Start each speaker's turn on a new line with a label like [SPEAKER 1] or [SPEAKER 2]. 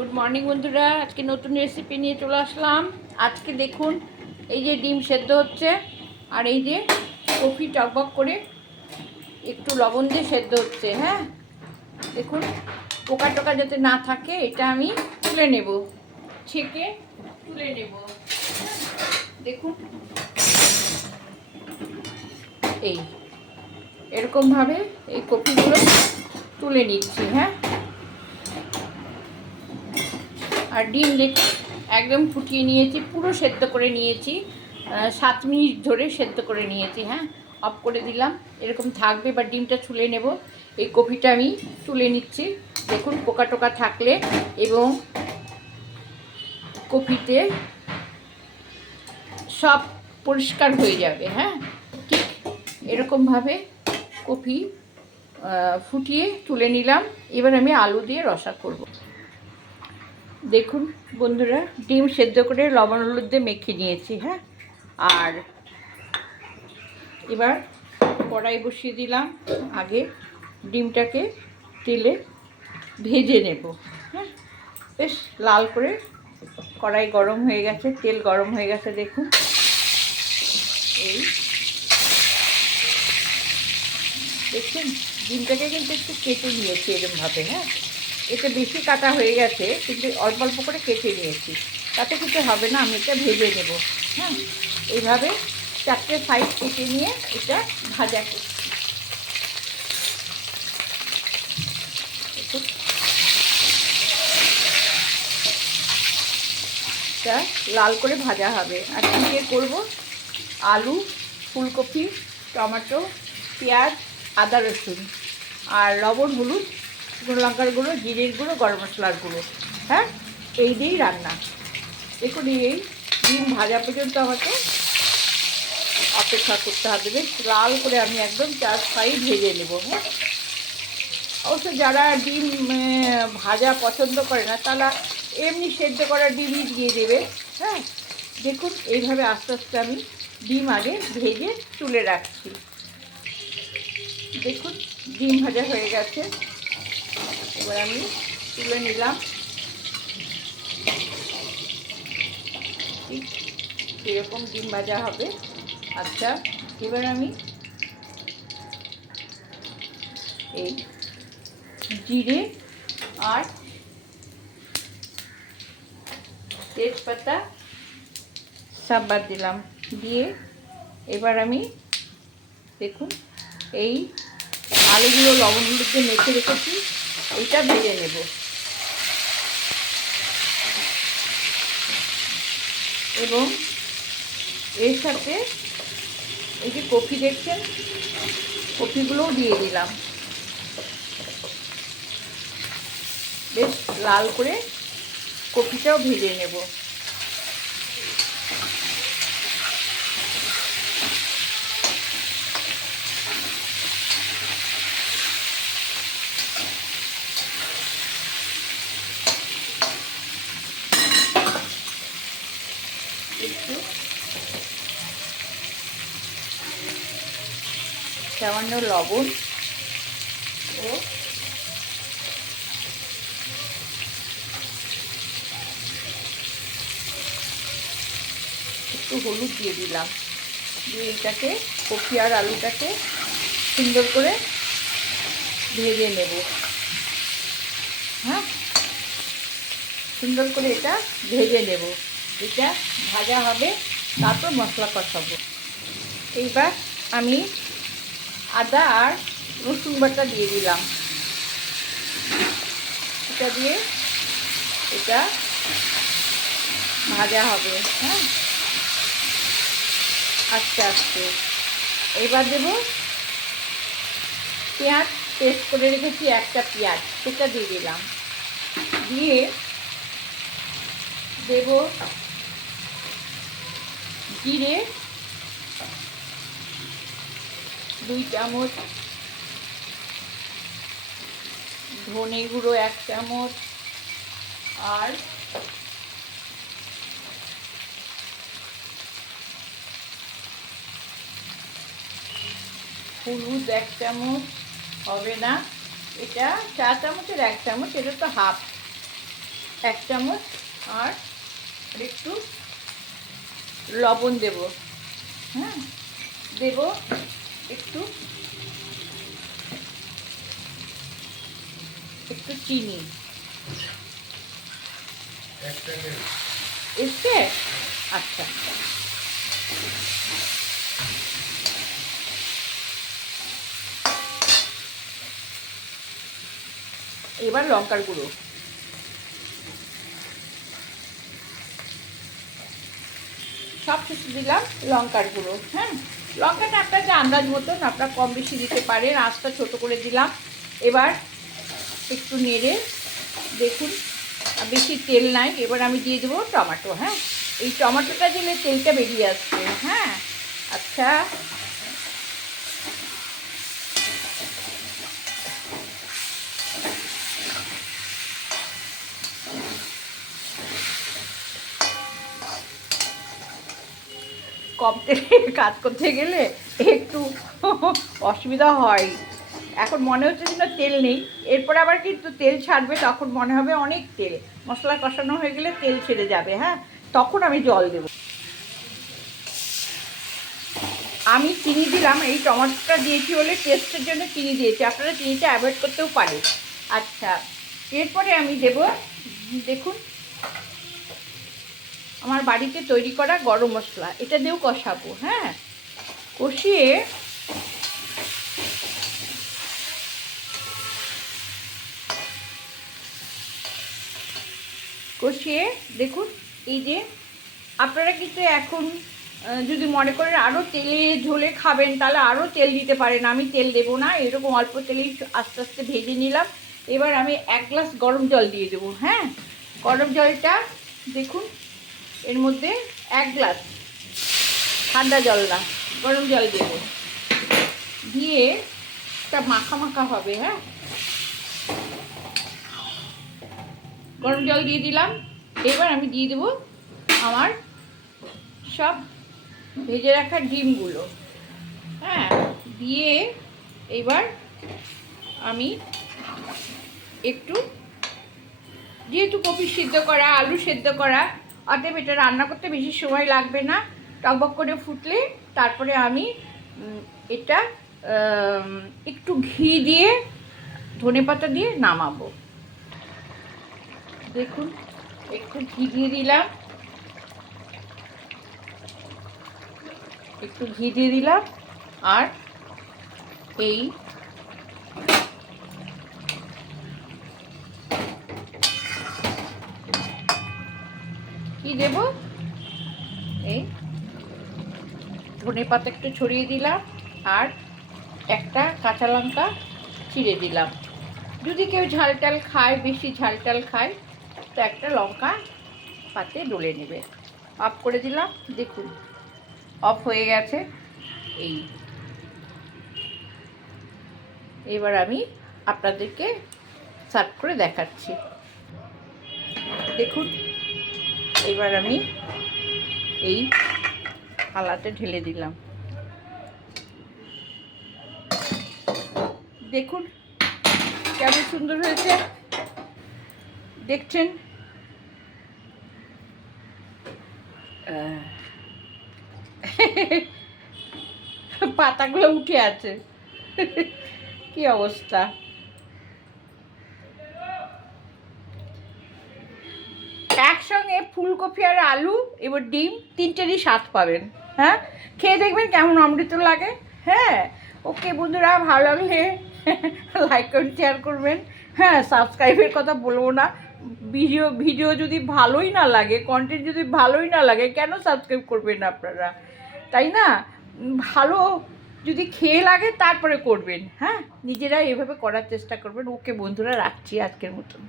[SPEAKER 1] Good morning বন্ধুরা। আজকে নতুন রেসিপি নিয়ে চলে আসলাম। আজকে দেখুন, এই যে ডিম সেদ্ধ হচ্ছে, আর এই যে কফি টকবক করে একটু লবণ দিয়ে সেদ্ধ হচ্ছে হ্যাঁ? দেখুন, পোকা টোকা যাতে না থাকে, এটা আমি তুলে নেব। ছেঁকে তুলে নেব। দেখুন। এই, এরকমভাবে এই কপিগুলো তুলে নিচ্ছি হ্যাঁ? আর ডিম দেখুন একদম ফুটিয়ে নিয়েছি, পুরো সেদ্ধ করে নিয়েছি। সাত মিনিট ধরে সেদ্ধ করে নিয়েছি হ্যাঁ। অফ করে দিলাম, এরকম থাকবে বা ডিমটা ছুলে নেব। এই কপিটা আমি তুলে নিচ্ছি। দেখুন, পোকা টোকা থাকলে এবং কপিতে সব পরিষ্কার হয়ে যাবে হ্যাঁ। ঠিক এরকমভাবে কপি ফুটিয়ে তুলে নিলাম। এবার আমি আলু দিয়ে রসা করব। দেখুন বন্ধুরা, ডিম সেদ্ধ করে লবণ হলুদ দিয়ে মেখে নিয়েছি হ্যাঁ? আর এবার কড়াই বসিয়ে দিলাম, আগে ডিমটাকে তেলে ভেজে নেব হ্যাঁ? বেশ, লাল করে কড়াই গরম হয়ে গেছে, তেল গরম হয়ে গেছে, দেখুন। এই দেখছেন ডিমটাকে কিন্তু একটু কেটে নিয়েছি এরকমভাবে হ্যাঁ? এটা বেশি কাটা হয়ে গেছে, কিন্তু অল্প অল্প করে কেটে নিয়েছি। তাতে কিছু হবে না, আমি এটা ভেজে নেব। হ্যাঁ এইভাবে চারটে সাইড কেটে নিয়ে এটা ভাজা করছি। এটা লাল করে ভাজা হবে। আর কী দিয়ে করব? আলু, ফুলকপি, টমেটো, পেঁয়াজ, আদা রসুন। আর লবণ, হলুদ শুকনো লঙ্কার গুঁড়ো, জিরের গুঁড়ো, গরম মশলার গুঁড়ো। হ্যাঁ? এই দিয়েই রান্না। দেখুন, এই ডিম ভাজা পর্যন্ত আমাকে অপেক্ষা করতে হবে। বেশ লাল করে আমি একদম চার সাইড ভেজে নেব হ্যাঁ? অবশ্য যারা ডিম ভাজা পছন্দ করে না, তারা এমনি সেদ্ধ করা ডিমই দিয়ে দেবে হ্যাঁ? দেখুন, এইভাবে আস্তে আস্তে আমি ডিম আগে ভেজে তুলে রাখছি। দেখুন, ডিম ভাজা হয়ে গেছে। এবার আমি তুলে নিলাম। ঠিক এরকম ডিম ভাজা হবে। আচ্ছা এবার আমি এই জিরে আর তেজপাতা সব বাদ দিলাম। দিয়ে এবার আমি দেখুন, এই আলুগুলো লবণ হলুদ দিয়ে মেখে রেখেছি। এইটা ভেজে নেব। এবং এর সাথে এই যে কফি দেখছেন, কফিগুলোও দিয়ে দিলাম। বেশ লাল করে কপিটাও ভেজে নেব। একটু সামান্য লবণ ও একটু হলুদ দিয়ে দিলাম। দিয়ে এটাকে কপি আর আলুটাকে সুন্দর করে ভেজে নেব। হ্যাঁ? সুন্দর করে এটা ভেজে নেব। এটা ভাজা হবে, তারপর মশলা কষাবো। এইবার আমি আদা আর রসুন বাটা দিয়ে দিলাম। এটা দিয়ে এটা ভাজা হবে হ্যাঁ? আস্তে আস্তে। এবার দেব পেঁয়াজ পেস্ট করে রেখেছি একটা পেঁয়াজ, সেটা দিয়ে দিলাম। দিয়ে দেব জিরে, দুই চামচ ধনে গুঁড়ো এক চামচ আর হলুদ এক চামচ, হবে না? এটা চা চামচের এক চামচ, এটা তো হাফ। এক চামচ আর একটু লবণ দেব। হ্যাঁ? দেব একটু। একটু চিনি। এসছে? আচ্ছা। এবার লঙ্কার গুঁড়ো। সব কিছু দিলাম লঙ্কার গুঁড়ো হ্যাঁ? লঙ্কাটা আপনাকে আন্দাজ মতন আপনার কম বেশি দিতে পারেন, আঁচটা ছোট করে দিলাম। এবার একটু নেড়ে দেখুন বেশি তেল নাই, এবার আমি দিয়ে দেবো টমেটো হ্যাঁ? এই টমেটোটা দিলে তেলটা বেরিয়ে আসছে হ্যাঁ? আচ্ছা। কম তেলে কাজ করতে গেলে একটু অসুবিধা হয়। এখন মনে হচ্ছে যেন তেল নেই। এরপরে আবার কিন্তু তেল ছাড়বে, তখন মনে হবে অনেক তেল। মশলা কষানো হয়ে গেলে তেল ছেড়ে যাবে হ্যাঁ? তখন আমি জল দেব। আমি চিনি দিলাম, এই টমেটোটা দিয়েছি বলে টেস্টের জন্য চিনি দিয়েছি। আপনারা চিনিটা অ্যাভয়েড করতেও পারে আচ্ছা এরপরে আমি দেব, দেখুন। আমার বাড়িতে তৈরি করা গরম মশলা। এটা দিয়েও কষাবো হ্যাঁ? কষিয়ে কষিয়ে দেখুন, এই যে আপনারা কিন্তু এখন যদি মনে করেন আরও তেলে ঝোলে খাবেন, তাহলে আরও তেল দিতে পারেন। আমি তেল দেবো না, এরকম অল্প তেলেই আস্তে আস্তে ভেজে নিলাম। এবার আমি এক গ্লাস গরম জল দিয়ে দেবো হ্যাঁ? গরম জলটা দেখুন এর মধ্যে এক গ্লাস ঠান্ডা জল না, গরম জল দেবো। দিয়ে একটা মাখা মাখা হবে হ্যাঁ? গরম জল দিয়ে দিলাম। এবার আমি দিয়ে দেবো আমার সব ভেজে রাখা ডিমগুলো হ্যাঁ? দিয়ে এবার আমি একটু, যেহেতু কপি সিদ্ধ করা, আলু সেদ্ধ করা অতএব এটা রান্না করতে বেশি সময় লাগবে না। টকবক করে ফুটলে তারপরে আমি এটা একটু ঘি দিয়ে, ধনে পাতা দিয়ে নামাবো। দেখুন, একটু ঘি দিয়ে দিলাম। একটু ঘি দিয়ে দিলাম। আর এই কি দেব? এই। ধনে পাতা একটু ছড়িয়ে দিলাম আর একটা কাঁচা লঙ্কা চিড়ে দিলাম। যদি কেউ ঝাল টাল খায়, বেশি ঝাল টাল খায়, তো একটা লঙ্কা পাতে ডলে নেবে। অফ করে দিলাম, দেখুন। অফ হয়ে গেছে। এই। এবার আমি আপনাদেরকে সার্ভ করে দেখাচ্ছি। দেখুন এবার আমি এই থালাতে ঢেলে দিলাম। দেখুন কেমন সুন্দর হয়েছে। দেখছেন? পাতাগুলো উঠে আছে। কি অবস্থা? একসঙ্গে ফুলকপি আর আলু, এবার ডিম, তিনটেরই স্বাদ পাবেন। হ্যাঁ? খেয়ে দেখবেন কেমন অমৃত লাগে। হ্যাঁ? ওকে বন্ধুরা, ভালো লাগলে লাইক করুন শেয়ার করবেন। হ্যাঁ সাবস্ক্রাইবের কথা বলব না। ভিডিও ভিডিও যদি ভালোই না লাগে কন্টেন্ট যদি ভালোই না লাগে, কেন সাবস্ক্রাইব করবেন আপনারা? তাই না? ভালো যদি খেয়ে লাগে, তারপরে করবেন। হ্যাঁ? নিজেরা এভাবে করার চেষ্টা করবেন। ওকে বন্ধুরা, রাখছি আজকের মতন।